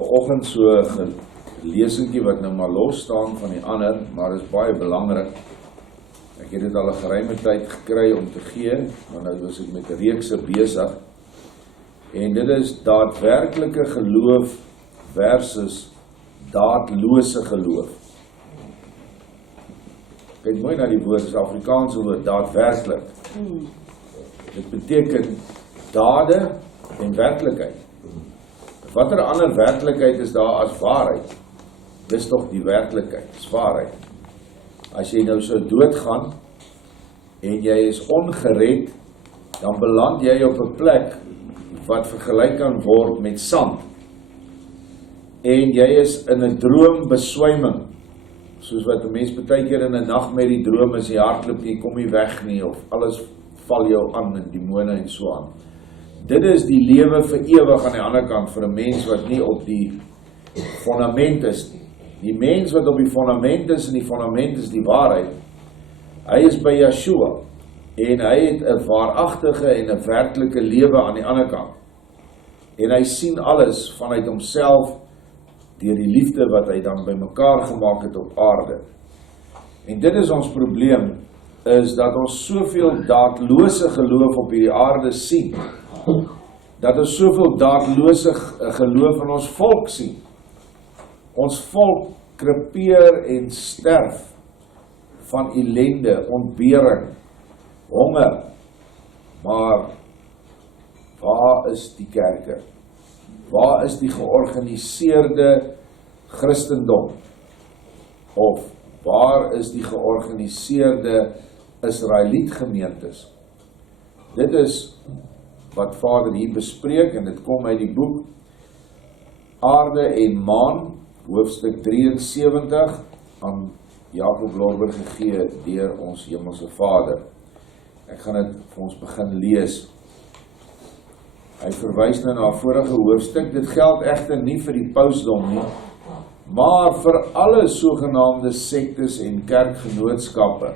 Vanoggend so 'n lesingkie wat nou maar los staan van die ander, maar is baie belangrik. Ek het dit al 'n geruime tyd gekry om te gee, maar nou was ek met 'n reekse besig. En dit is daadwerklike geloof versus daadlose geloof. Kyk mooi na die woord, is Afrikaanse woord, daadwerklik. Dit beteken dade en werklikheid. Wat 'n ander werklikheid is daar as waarheid? Dis tog die werklikheid, dis waarheid. As jy nou sou doodgaan en jy is ongered, dan beland jy op 'n plek wat vergelyk kan word met sand. En jy is in 'n droombeswyming, soos wat 'n mens baie keer in 'n nagmerrie droom as jy hardloop, jy kom nie weg nie, of alles val jou aan in demone en so aan. Dit is die lewe vir ewig aan die ander kant vir 'n mens wat nie op die fondament is nie. Die mens wat op die fondament is, en die fondament is die waarheid, hy is by Yeshua, en hy het 'n waaragtige en 'n werklike lewe aan die ander kant. En hy sien alles vanuit homself, deur die liefde wat hy dan bymekaar gemaak het op aarde. En dit is ons probleem, is dat ons soveel daadlose geloof op hierdie aarde sien, dat ons soveel daadlose geloof in ons volk sien. Ons volk krepeer en sterf van ellende, ontbering, honger. Maar waar is die kerke? Waar is die georganiseerde Christendom? Of waar is die georganiseerde Israeliet gemeentes? Dit is wat Vader hier bespreek, en dit kom uit die boek Aarde en Maan, hoofstuk 73, aan Jakob Lorber gegee deur ons hemelse Vader. Ek gaan dit vir ons begin lees. Hy verwys nou na 'n vorige hoofstuk. Dit geld egter nie vir die pausdom nie, maar vir alle sogenaamde sektes en kerkgenootskappe.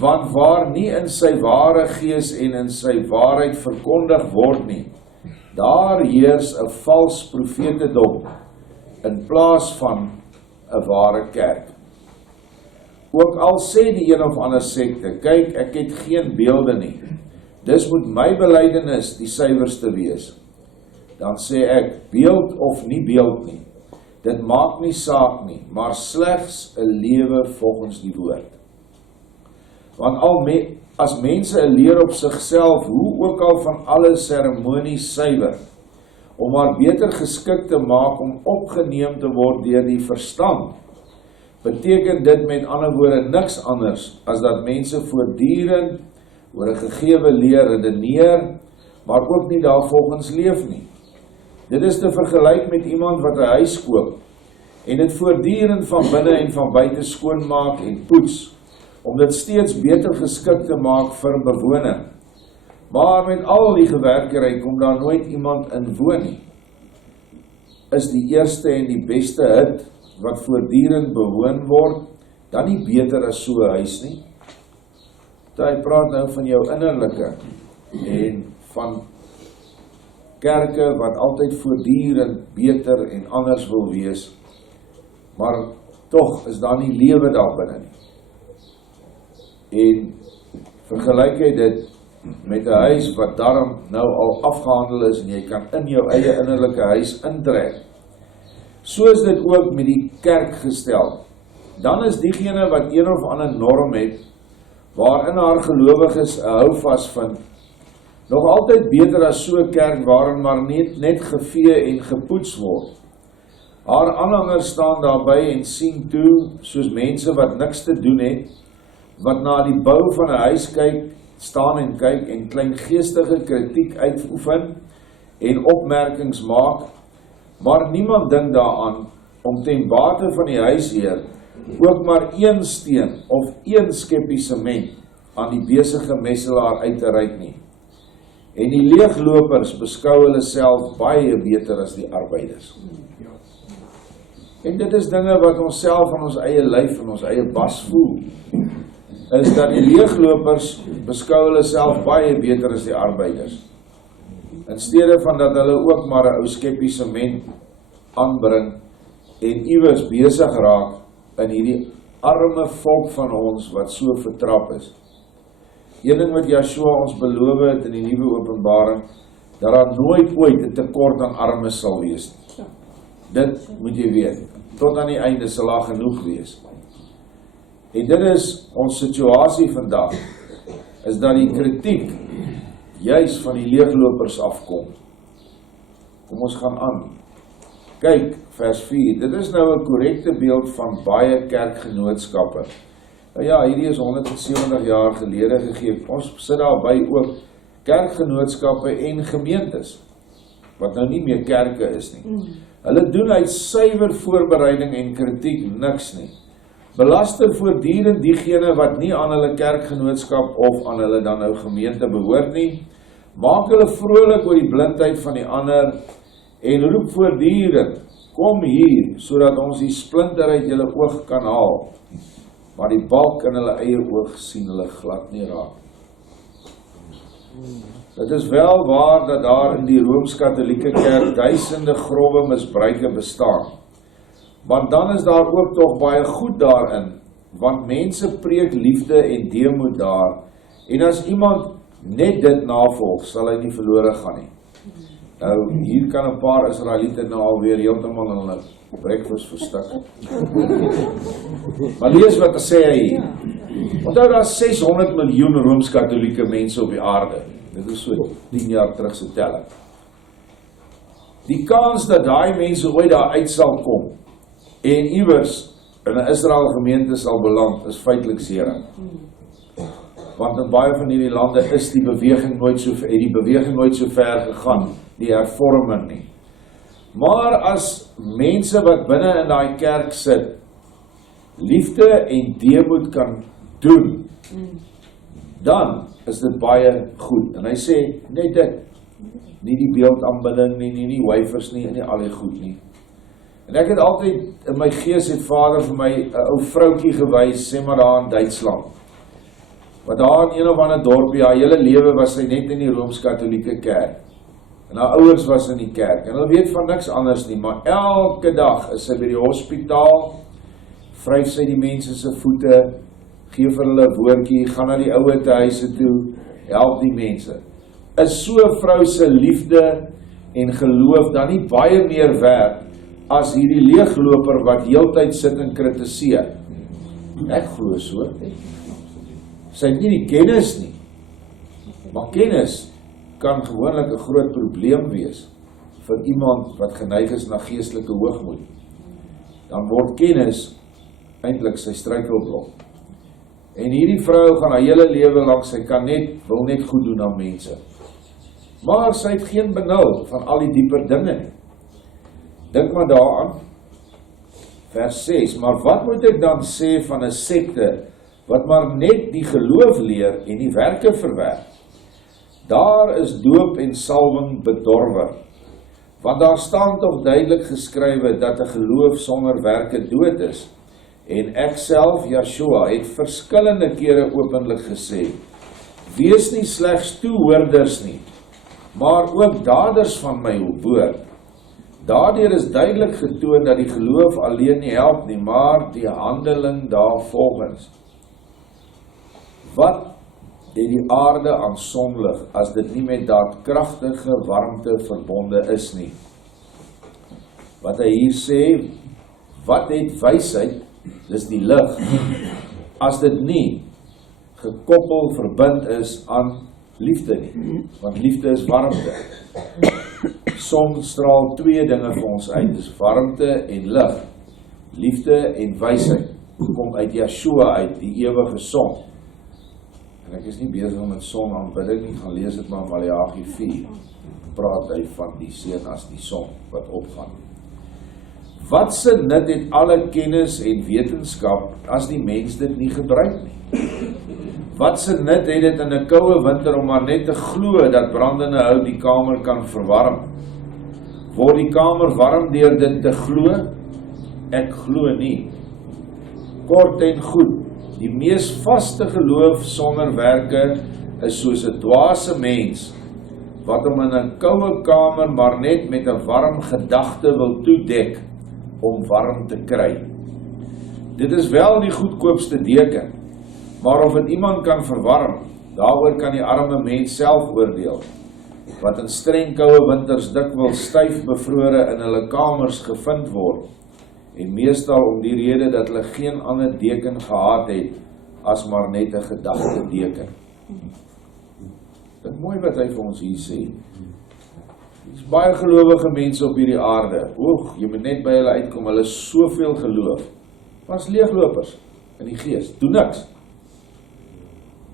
Want waar nie in sy ware gees en in sy waarheid verkondig word nie, daar heers 'n vals profetedom in plaas van 'n ware kerk. Ook al sê die een of ander sekte, kyk, ek het geen beelde nie, dis moet my belydenis die suiwerste wees. Dan sê ek, beeld of nie beeld nie, dit maak nie saak nie, maar slegs 'n lewe volgens die woord. Want as mense 'n leer op sigself, hoe ook al van alle seremonies suiwer, om maar beter geskik te maak om opgeneem te word deur die verstand, beteken dit met ander woorde niks anders as dat mense voortdurend oor 'n gegewe leer redeneer, maar ook nie daarvolgens leef nie. Dit is te vergelyk met iemand wat 'n huis koop en dit voortdurend van binne en van buite skoonmaak en poets, om dit steeds beter geskik te maak vir bewoning. Maar met al die gewerkery kom daar nooit iemand in woon nie. Is die eerste en die beste hut wat voortdurend bewoon word, dan nie beter as so 'n huis nie? Hy praat nou van jou innerlike en van kerke wat altyd voortdurend beter en anders wil wees, maar tog is daar nie lewe daar binne nie. En vergelyk jy dit met 'n huis wat daarom nou al afgehandel is en jy kan in jou eie innerlike huis intrek. So is dit ook met die kerk gestel. Dan is diegene wat een of ander norm het, waarin haar gelowiges 'n houvas vind, nog altyd beter as so 'n kerk waarin maar net gevee en gepoets word. Haar aanhangers staan daarby en sien toe, soos mense wat niks te doen het, wat na die bou van 'n huis kyk, staan en kyk en kleingeestige kritiek uitoefen en opmerkings maak, maar niemand dink daaraan om ten bate van die huisheer ook maar een steen of een skeppie sement aan die besige messelaar uit te reik nie. En die leeglopers beskou hulle self baie beter as die arbeiders. En dit is dinge wat ons self in ons eie lyf en ons eie bas voel, is dat die leeglopers beskou hulle self baie beter as die arbeiders. In steede van dat hulle ook maar 'n ou skeppie sement aanbring en iewers besig raak in hierdie arme volk van ons wat so vertrap is. Een ding wat Yeshua ons beloof het in die nuwe openbaring, dat daar nooit ooit 'n tekort aan armes sal wees nie. Dit moet jy weet. Tot aan die einde sal daar genoeg wees. En dit is ons situasie vandag, is dat die kritiek juis van die leeglopers afkom. Kom ons gaan aan. Kyk, vers 4, dit is nou 'n korrekte beeld van baie kerkgenootskappe. Nou ja, hierdie is 170 jaar gelede gegee. Ons sit daarby ook kerkgenootskappe en gemeentes, wat nou nie meer kerke is nie. Hulle doen uit suiwer voorbereiding en kritiek niks nie. Belaster voortdurend diegene wat nie aan hulle kerkgenootskap of aan hulle dan nou gemeente behoort nie, maak hulle vrolik oor die blindheid van die ander en roep voortdurend, kom hier, sodat ons die splinter uit julle oog kan haal. Maar die balk in hulle eie oog sien hulle glad nie raak. Dit is wel waar dat daar in die Rooms-Katholieke Kerk duisende grove misbruike bestaan. Want dan is daar ook tog baie goed daarin, want mense preek liefde en deemoed daar, en as iemand net dit navolg, sal hy nie verlore gaan nie. Nou, hier kan 'n paar Israeliete nou alweer heeltemal in hulle breakfast verstik. Maar lees wat sê hy hier. Onthou daar is 600 miljoen Rooms-Katholieke mense op die aarde. Dit is so 10 jaar terug se telling. Die kans dat daai mense ooit daar uit sal kom en iewers in 'n Israel gemeente sal beland, is feitelik seer. Want in baie van hierdie lande is die beweging nooit so ver gegaan, die hervorming nie. Maar as mense wat binne in daai kerk sit, liefde en deemoed kan doen, dan is dit baie goed. En hy sê, net dit, nie die beeldaanbidding nie, nie wafers nie al die goed nie. En ek het altyd, in my gees het Vader vir my 'n ou vroukie gewys, sê maar daar in Duitsland, wat daar in een of ander dorpie, haar hele lewe was sy net in die Rooms-Katholieke Kerk. En haar ouers was in die kerk, en hulle weet van niks anders nie, maar elke dag is sy by die hospitaal, vryf sy die mense se voete, gee vir hulle 'n woordjie, gaan na die ouer te huise toe, help die mense. Is so 'n vrou se liefde en geloof dan nie baie meer werd as hierdie leegloper wat heeltyd sit en kritiseer? Ek glo so. Sy het nie die kennis nie, maar kennis kan gewoonlik 'n groot probleem wees vir iemand wat geneig is na geestelike hoogmoed. Dan word kennis eintlik sy struikelblok. En hierdie vrou gaan haar hele lewe lank, sy wil net goed doen aan mense. Maar sy het geen benul van al die dieper dinge nie. Dink maar daaraan, vers 6, maar wat moet ek dan sê van 'n sekte wat maar net die geloof leer en die werke verwerp? Daar is doop en salwing bedorwe, want daar staan tog duidelik geskrywe dat 'n geloof sonder werke dood is. En ek self, Yeshua, het verskillende kere openlik gesê, wees nie slegs toehoorders nie, maar ook daders van my woord. Daardeur is duidelik getoon dat die geloof alleen nie help nie, maar die handeling daarvolgens. Wat het die aarde aan sonlig, as dit nie met daadkragtige warmte verbonde is nie? Wat hy hier sê, wat het wysheid, dis die lig, as dit nie gekoppel, verbind is aan liefde nie, want liefde is warmte. Son straal 2 dinge vir ons uit, dis warmte en lig. Liefde en wysheid kom uit Yeshua uit, die ewige son. En ek is nie besig met sonaanbidding nie, gaan lees dit maar Maleagi 4, praat hy van die seun as die son wat opgaan. Wat se nut het alle kennis en wetenskap as die mens dit nie gebruik nie? Wat se nut het dit in 'n koue winter om maar net te glo dat brandende hout die kamer kan verwarm? Word die kamer warm deur dit te glo? Ek glo nie. Kort en goed, die mees vaste geloof sonder werke is soos 'n dwaase mens wat hom in 'n koue kamer maar net met 'n warm gedagte wil toedek om warm te kry. Dit is wel die goedkoopste deken, maar of dit iemand kan verwarm, daaroor kan die arme mens self oordeel, wat in streng koue winters dikwels styf bevrore in hulle kamers gevind word, en meestal om die rede dat hulle geen ander deken gehad het, as maar net 'n gedagte deken. Dit is mooi wat hy vir ons hier sê. Daar is baie gelowige mense op hierdie aarde. Oeg, jy moet net by hulle uitkom, hulle is soveel geloof. Was leeglopers in die gees, doen niks.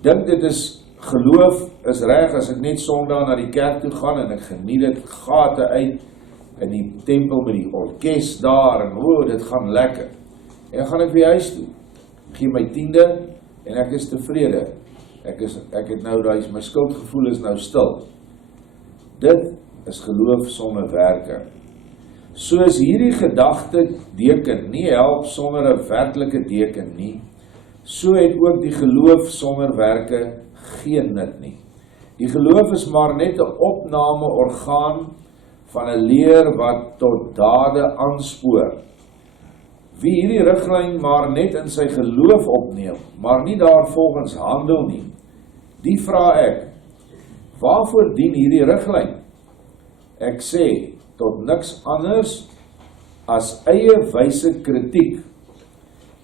Dink dit is geloof, is reg as ek net Sondag na die kerk toe gaan en ek geniet dit gate uit in die tempel met die orkes daar en dit gaan lekker. En dan gaan ek weer huis toe. Ek gee my 10de en ek is tevrede. Ek het nou, my skuldgevoel is nou stil. Dit is geloof sonder werke. Soos hierdie gedagte deken nie help sonder 'n werklike deken nie, so het ook die geloof sonder werke geen nut nie. Die geloof is maar net 'n opnameorgaan van 'n leer wat tot dade aanspoor. Wie hierdie riglyn maar net in sy geloof opneem, maar nie daarvolgens handel nie, die vra ek, waarvoor dien hierdie riglyn? Ek sê, tot niks anders as eie wyse kritiek.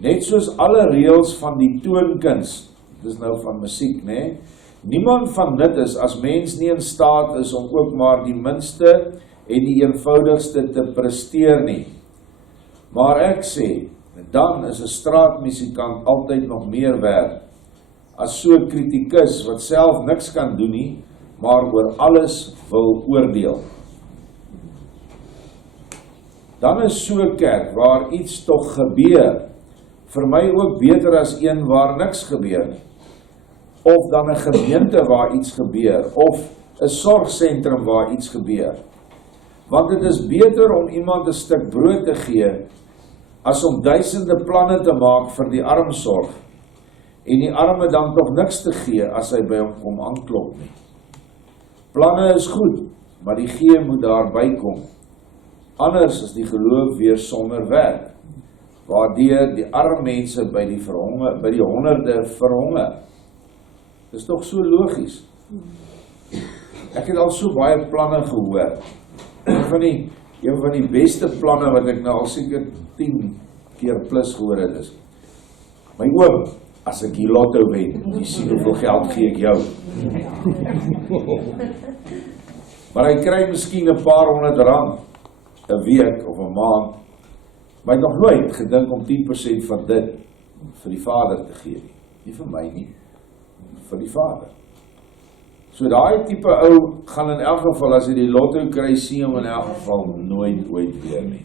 Net soos alle reëls van die toonkuns, dit is nou van musiek, né? Niemand van dit is as mens nie in staat is om ook maar die minste en die eenvoudigste te presteer nie. Maar ek sê, dan is 'n straatmusikant altyd nog meer werd as so 'n kritikus wat self niks kan doen nie, maar oor alles wil oordeel. Dan is so 'n kerk waar iets tog gebeur, vir my ook beter as een waar niks gebeur nie. Of dan 'n gemeente waar iets gebeur, of 'n sorgsentrum waar iets gebeur. Want dit is beter om iemand 'n stuk brood te gee, as om duisende planne te maak vir die armsorg, en die arme dan tog niks te gee as hy by hom kom aanklop nie. Planne is goed, maar die gee moet daarby kom. Anders is die geloof weer sonder werk, waardeur die arme mense by die honderde verhonger. Dis tog so logies. Ek het al so baie planne gehoor. Een van die beste planne wat ek nou al seker 10 keer plus gehoor het is, my oom, as ek die lotto wen, jy sien hoeveel geld gee ek jou. Maar hy kry miskien 'n paar R100 'n week of 'n maand, maar hy het nog nooit gedink om 10% van dit vir die Vader te gee nie. Nie vir my nie, vir die Vader. So daai tipe ou gaan in elk geval, as hy die lotto kry, sien hom in elk geval nooit ooit weer nie.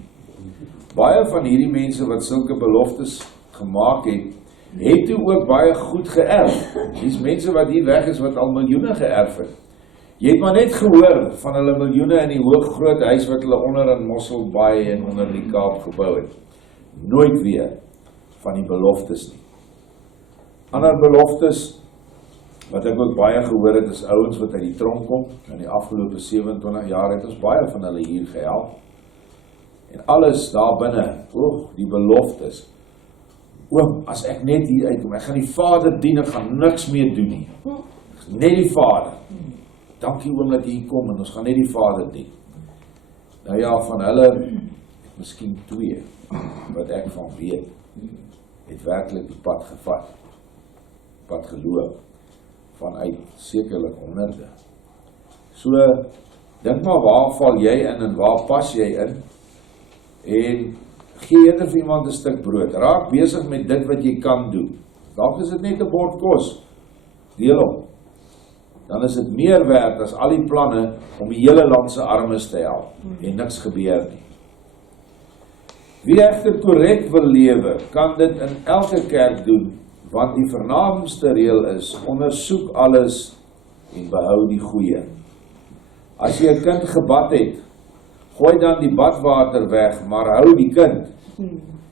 Baie van hierdie mense wat sulke beloftes gemaak het toe ook baie goed geërf. Dis mense wat hier weg is wat al miljoene geërf het. Jy het maar net gehoor van hulle miljoene in die groot huis wat hulle onder in Mosselbaai en onder die Kaap gebou het. Nooit weer van die beloftes nie. Ander beloftes wat ek ook baie gehoor het, is ouens wat uit die tronk kom. In die afgelope 27 jaar het ons baie van hulle hier gehelp. En alles daar binne, die beloftes. Oom, as ek net hier uitkom, ek gaan die Vader dien, ek gaan niks meer doen nie. Net die Vader. Dankie oom dat jy hier kom en ons gaan net die Vader dien. Nou ja, van hulle, miskien 2, wat ek van weet, het werklik die pad gevat. Pad geloop. Vanuit sekerlik honderde. So, dink maar waar val jy in en waar pas jy in? En gee eerder vir iemand 'n stuk brood. Raak besig met dit wat jy kan doen. Dalk is dit net 'n bord kos. Deel hom. Dan is dit meer werd as al die planne om die hele land se armes te help. En niks gebeur nie. Wie egter korrek wil lewe, kan dit in elke kerk doen, want die vernaamste reël is, ondersoek alles en behou die goeie. As jy 'n kind gebad het, gooi dan die badwater weg, maar hou die kind.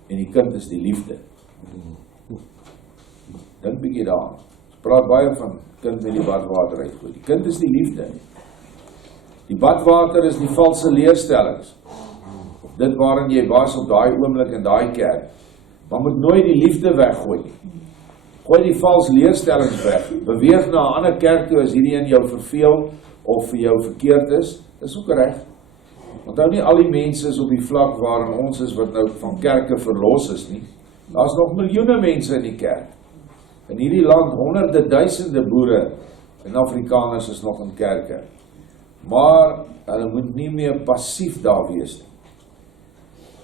En die kind is die liefde. Dink bietjie daaraan. Ons praat baie van kind met die badwater uitgooi. Die kind is die liefde. Die badwater is die valse leerstellings. Dit waarin jy was op daai oomblik in daai kerk. Maar moet nooit die liefde weggooi nie. Gooi die vals leerstellings weg. Beweeg na 'n ander kerk toe as hierdie in jou verveel of vir jou verkeerd is. Dis ook reg. Onthou nie al die mense is op die vlak waarin ons is wat nou van kerke verlos is nie. Daar's nog miljoene mense in die kerk. In hierdie land honderde duisende boere en Afrikaners is nog in kerke. Maar hulle moet nie meer passief daar wees nie.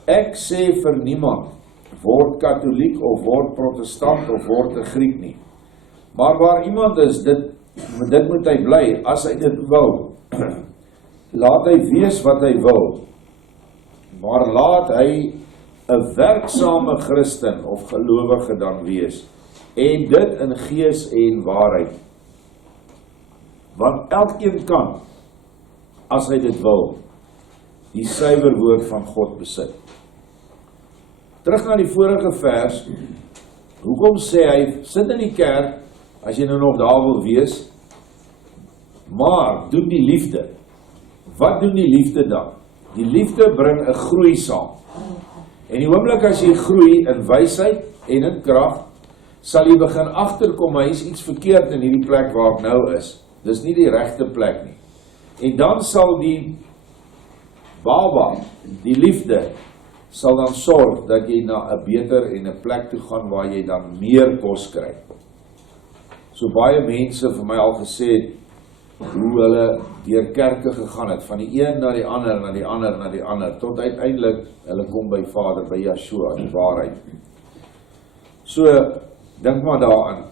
Ek sê vir niemand, word katholiek of word protestant of word 'n Griek nie. Maar waar iemand is, dit moet hy bly, as hy dit wil. Laat hy wees wat hy wil. Maar laat hy 'n werksame Christen of gelowige dan wees. En dit in gees en waarheid. Want elkeen kan, as hy dit wil, die suiwer woord van God besit. Terug na die vorige vers, hoekom sê hy, sit in die kerk, as jy nou nog daar wil wees, maar doen die liefde. Wat doen die liefde dan? Die liefde bring 'n groei saam. En die oomblik as jy groei in wysheid en in krag, sal jy begin agterkom, maar is iets verkeerd in hierdie plek waar ek nou is. Dis nie die regte plek nie. En dan sal die baba, die liefde, sal dan sorg dat jy na 'n beter en 'n plek toe gaan waar jy dan meer kos kry. So baie mense vir my al gesê het, hoe hulle deur kerke gegaan het, van die een na die ander, na die ander, na die ander, tot uiteindelik hulle kom by Vader, by Yeshua, die waarheid. So, dink maar daaraan,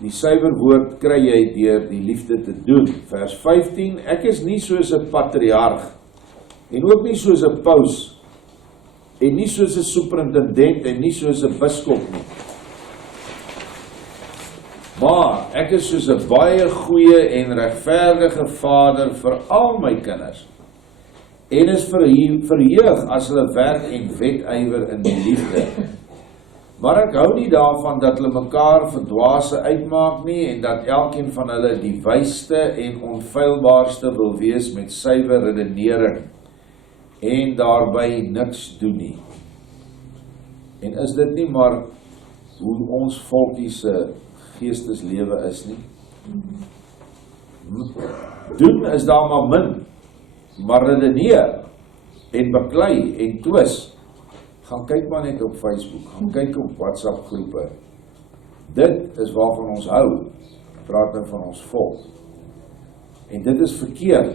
die suiwer woord kry jy deur die liefde te doen. Vers 15, ek is nie soos 'n patriarg, en ook nie soos 'n paus, en nie soos 'n superintendent, en nie soos 'n biskop nie. Maar ek is soos 'n baie goeie en regverdige vader vir al my kinders. En is verheug as hulle werk en wetywer in die liefde. Maar ek hou nie daarvan dat hulle mekaar verdwaase uitmaak nie en dat elkeen van hulle die wysste en onfeilbaarste wil wees met suiwer redenering en daarby niks doen nie. En is dit nie maar hoe ons volkie se geesteslewe is nie? Doen is daar maar min, maar redeneer en beklei en twis. Gaan kyk maar net op Facebook, gaan kyk op WhatsApp groepe. Dit is waarvan ons hou, praat nou van ons volk. En dit is verkeerd.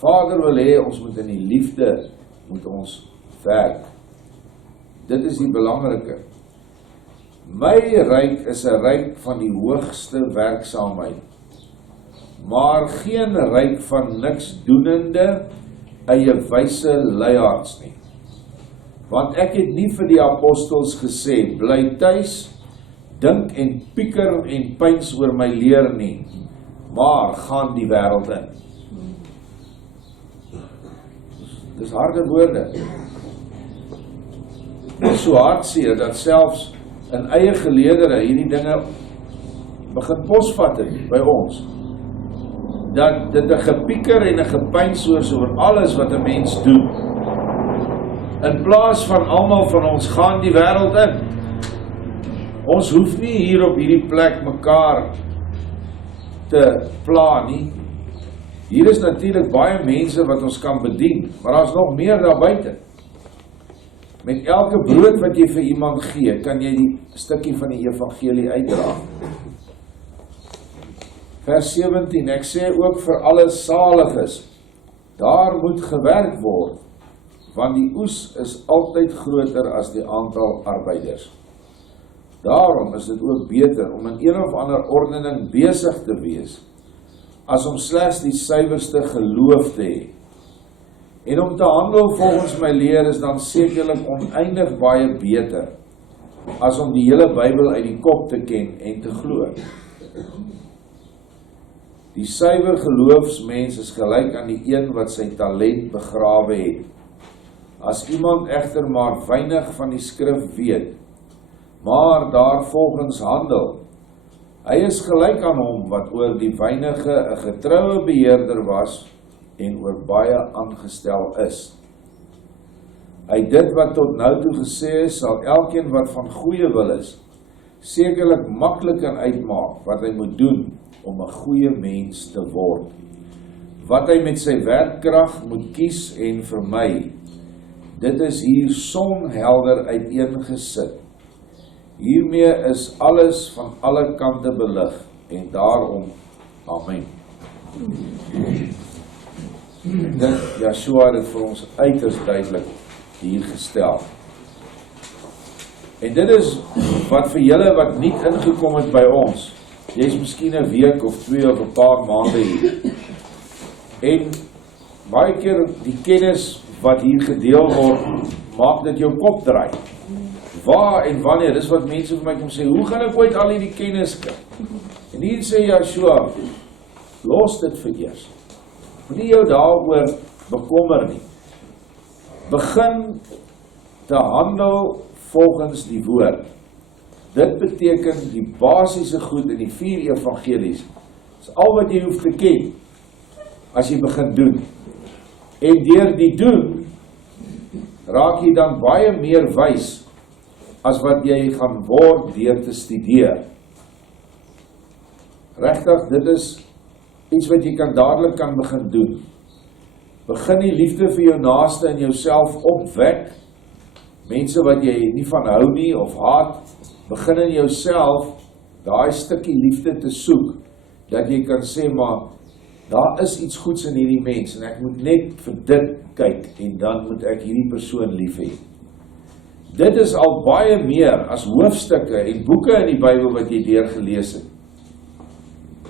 Vader wil hê ons moet in die liefde moet ons werk. Dit is die belangrike. My ryk is 'n ryk van die hoogste werksaamheid, maar geen ryk van niks doenende, eie wyse luiaards nie. Want ek het nie vir die apostels gesê, bly tuis, dink en pieker en pyns oor my leer nie, maar gaan die wêreld in. Dis harde woorde. Dit is so hartseer dat selfs in eie geleedere hierdie dinge begin posvat het by ons. Dat dit 'n gepieker en 'n gepyns oor alles wat 'n mens doen. In plaas van almal van ons gaan die wêreld in. Ons hoef nie hier op hierdie plek mekaar te pla nie. Hier is natuurlik baie mense wat ons kan bedien, maar daar's nog meer daar buite. Met elke brood wat jy vir iemand gee, kan jy die stukkie van die evangelie uitdra. Vers 17, ek sê ook vir alle saliges, daar moet gewerk word, want die oes is altyd groter as die aantal arbeiders. Daarom is dit ook beter om in een of ander ordening besig te wees, as om slegs die suiwerste geloof te hê. En om te handel volgens my leer is dan sekerlik oneindig baie beter, as om die hele Bybel uit die kop te ken en te glo. Die suiwer geloofsmens is gelyk aan die een wat sy talent begrawe het. As iemand egter maar weinig van die skrif weet, maar daarvolgens handel, hy is gelyk aan hom wat oor die weinige 'n getroue beheerder was, en oor baie aangestel is. Uit dit wat tot nou toe gesê is, sal elkeen wat van goeie wil is, sekerlik maklik kan uitmaak wat hy moet doen om 'n goeie mens te word. Wat hy met sy werkkrag moet kies en vermy, dit is hier sonhelder uiteengesit. Hiermee is alles van alle kante belig en daarom, amen. Ek dink Joshua het dit vir ons uiters duidelik hier gestel. En dit is wat vir julle wat nie ingekom het by ons, jy is miskien 'n week of 2 of 'n paar maande hier, en baie keer die kennis wat hier gedeel word, maak dit jou kop draai. Waar en wanneer, dis wat mense vir my kom sê, hoe gaan ek ooit al hierdie kennis kry? En hier sê Joshua, los dit vir eers. Moenie jou daaroor bekommer nie. Begin te handel volgens die woord. Dit beteken die basiese goed in die 4 evangelies. Dis al wat jy hoef te ken, as jy begin doen. En deur die doen, raak jy dan baie meer wys, as wat jy gaan word deur te studeer. Regtig, dit is iets wat jy dadelik kan begin doen. Begin die liefde vir jou naaste en jouself opwek. Mense wat jy nie van hou nie of haat, begin in jouself daai stukkie liefde te soek, dat jy kan sê, maar daar is iets goeds in hierdie mens, en ek moet net vir dit kyk, en dan moet ek hierdie persoon lief hê. Dit is al baie meer as hoofstukke en boeke in die Bybel wat jy deurgelees het.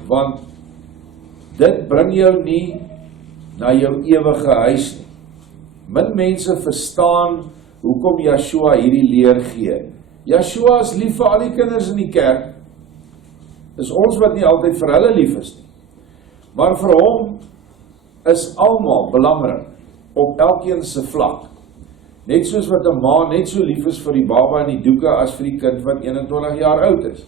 Want dit bring jou nie na jou ewige huis nie. Min mense verstaan hoekom Joshua hierdie leer gee. Joshua is lief vir al die kinders in die kerk. Dis ons wat nie altyd vir hulle lief is nie. Maar vir hom is almal belangrik op elkeen se vlak. Net soos wat 'n ma net so lief is vir die baba in die doeke as vir die kind wat 21 jaar oud is.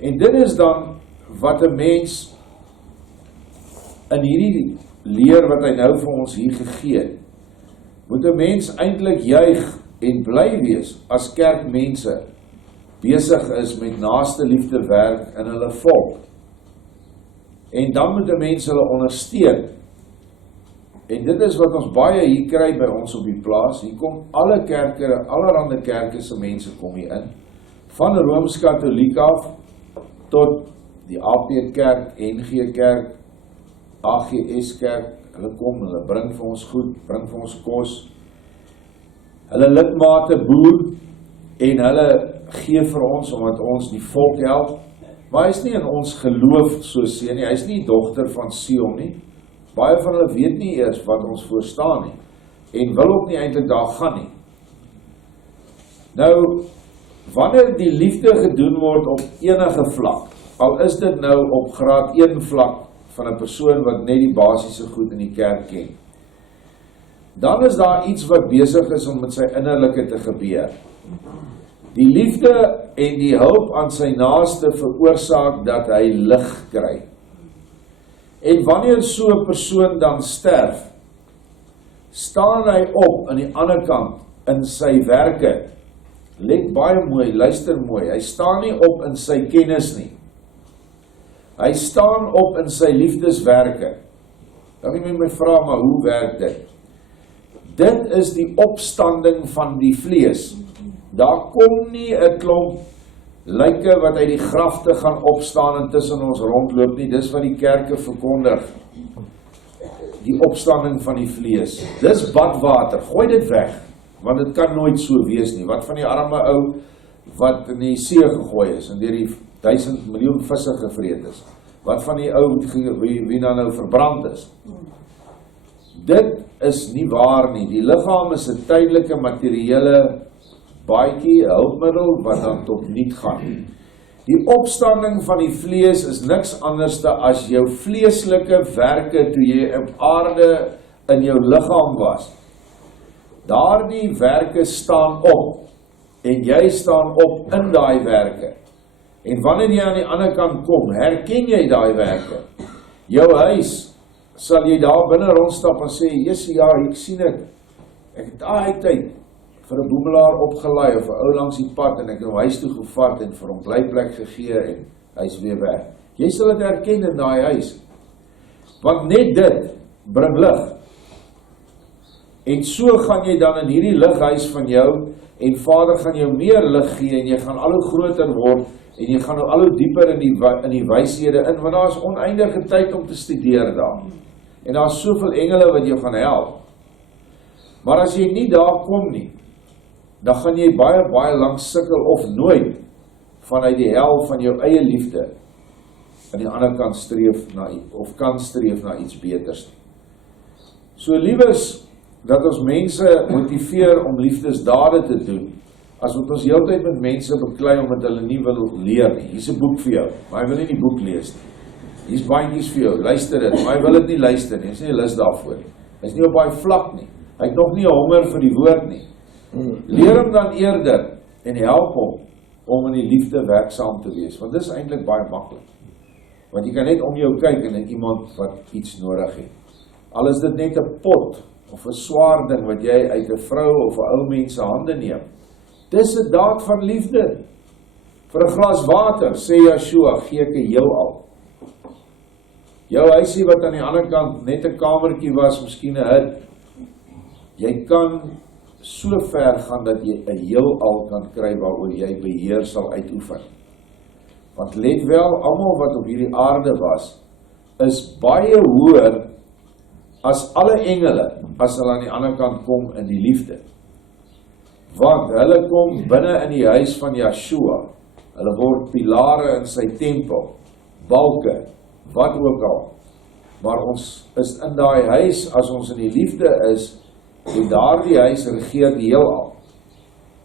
En dit is dan wat 'n mens in hierdie leer wat hy nou vir ons hier gegee het, moet 'n mens eintlik juig en bly wees as kerkmense besig is met naaste liefde werk in hulle volk. En dan moet 'n mens hulle ondersteun. En dit is wat ons baie hier kry by ons op die plaas. Hier kom alle kerke, allerhande kerke se mense kom hier in. Van Rooms-Katoliek af tot die AP Kerk, NG Kerk, AGS Kerk. Hulle kom, hulle bring vir ons goed, bring vir ons kos. Hulle lidmate boer en hulle gee vir ons omdat ons die volk help. Maar hy is nie in ons geloof so sê nie. Hy is nie dogter van Sion nie. Baie van hulle weet nie eers wat ons voorstaan nie, en wil ook nie eintlik daar gaan nie. Nou, wanneer die liefde gedoen word op enige vlak, al is dit nou op graad 1 vlak van 'n persoon wat net die basiese goed in die kerk ken, dan is daar iets wat besig is om met sy innerlike te gebeur. Die liefde en die hulp aan sy naaste veroorsaak dat hy lig kry. En wanneer so 'n persoon dan sterf, staan hy op aan die ander kant in sy werke. Let baie mooi, luister mooi. Hy staan nie op in sy kennis nie. Hy staan op in sy liefdeswerke. Dan moet jy my vra, maar hoe werk dit? Dit is die opstanding van die vlees. Daar kom nie 'n klomp lyke wat uit die grafte gaan opstaan en tussen ons rondloop nie. Dis wat die kerke verkondig. Die opstanding van die vlees. Dis badwater. Gooi dit weg, want dit kan nooit so wees nie. Wat van die arme ou wat in die see gegooi is en deur die 1000 miljoen visse gevreet is? Wat van die ou wie dan nou verbrand is? Dit is nie waar nie. Die liggaam is 'n tydelike materiële baadjie, hulpmiddel wat dan tot niet gaan. Die opstanding van die vlees is niks anders as jou vleeslike werke toe jy op aarde in jou liggaam was. Daardie werke staan op en jy staan op in daai werke. En wanneer jy aan die ander kant kom, herken jy daai werke. Jou huis sal jy daar binne rondstap en sê, Jessie, ja, ek sien dit. Ek het daai tyd vir 'n boemelaar opgelei of 'n ou langs die pad en ek het hom huis toe gevat en vir hom blyplek gegee en hy is weer weg. Jy sal dit herken in daai huis. Want net dit bring lig. En so gaan jy dan in hierdie lighuis van jou en Vader gaan jou meer lig gee en jy gaan al hoe groter word en jy gaan al hoe dieper in die wyshede in, want daar is oneindige tyd om te studeer daar. En daar is soveel engele wat jou gaan help. Maar as jy nie daar kom nie, dan gaan jy baie lank sukkel of nooit vanuit die hel van jou eie liefde aan die ander kant kan streef na iets beters. So liewes dat ons mense motiveer om liefdesdade te doen, as wat ons heeltyd met mense beklei omdat hulle nie wil leer nie. Hier is 'n boek vir jou, maar hy wil nie die boek lees nie. Hier is bandjies vir jou, luister dit, maar hy wil dit nie luister nie, hy is nie lus daarvoor nie. Hy is nie op baie vlak nie, hy het nog nie 'n honger vir die woord nie. Leer hom dan eerder en help hom om in die liefde werksaam te wees, want dit is eintlik baie maklik. Want jy kan net om jou kyk en in iemand wat iets nodig het. Al is dit net 'n pot of 'n swaar ding wat jy uit 'n vrou of 'n ou mens se hande neem. Dis 'n daad van liefde. Vir 'n glas water, sê Yeshua, gee ek 'n heelal. Jou huisie wat aan die ander kant net 'n kamertjie was, miskien 'n hut. Jy kan so ver gaan dat jy 'n heelal kan kry waaroor jy beheer sal uitoefen. Want let wel, almal wat op hierdie aarde was, is baie hoër as alle engele, as hulle aan die ander kant kom in die liefde. Want hulle kom binne in die huis van Yeshua, hulle word pilare in sy tempel, balke, wat ook al. Maar ons is in daai huis, as ons in die liefde is, en daardie huis regeer die heelal.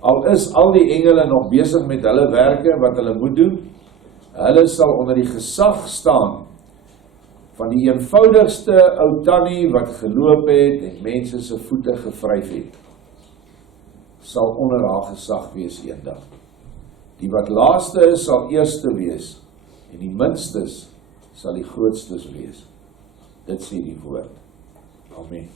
Al is al die engele nog besig met hulle werke, wat hulle moet doen, hulle sal onder die gesag staan van die eenvoudigste ou tannie wat geloop het en mense se voete gevryf het, sal onder haar gesag wees eendag. Die wat laaste is, sal eerste wees, en die minstes sal die grootstes wees. Dit sê die woord. Amen.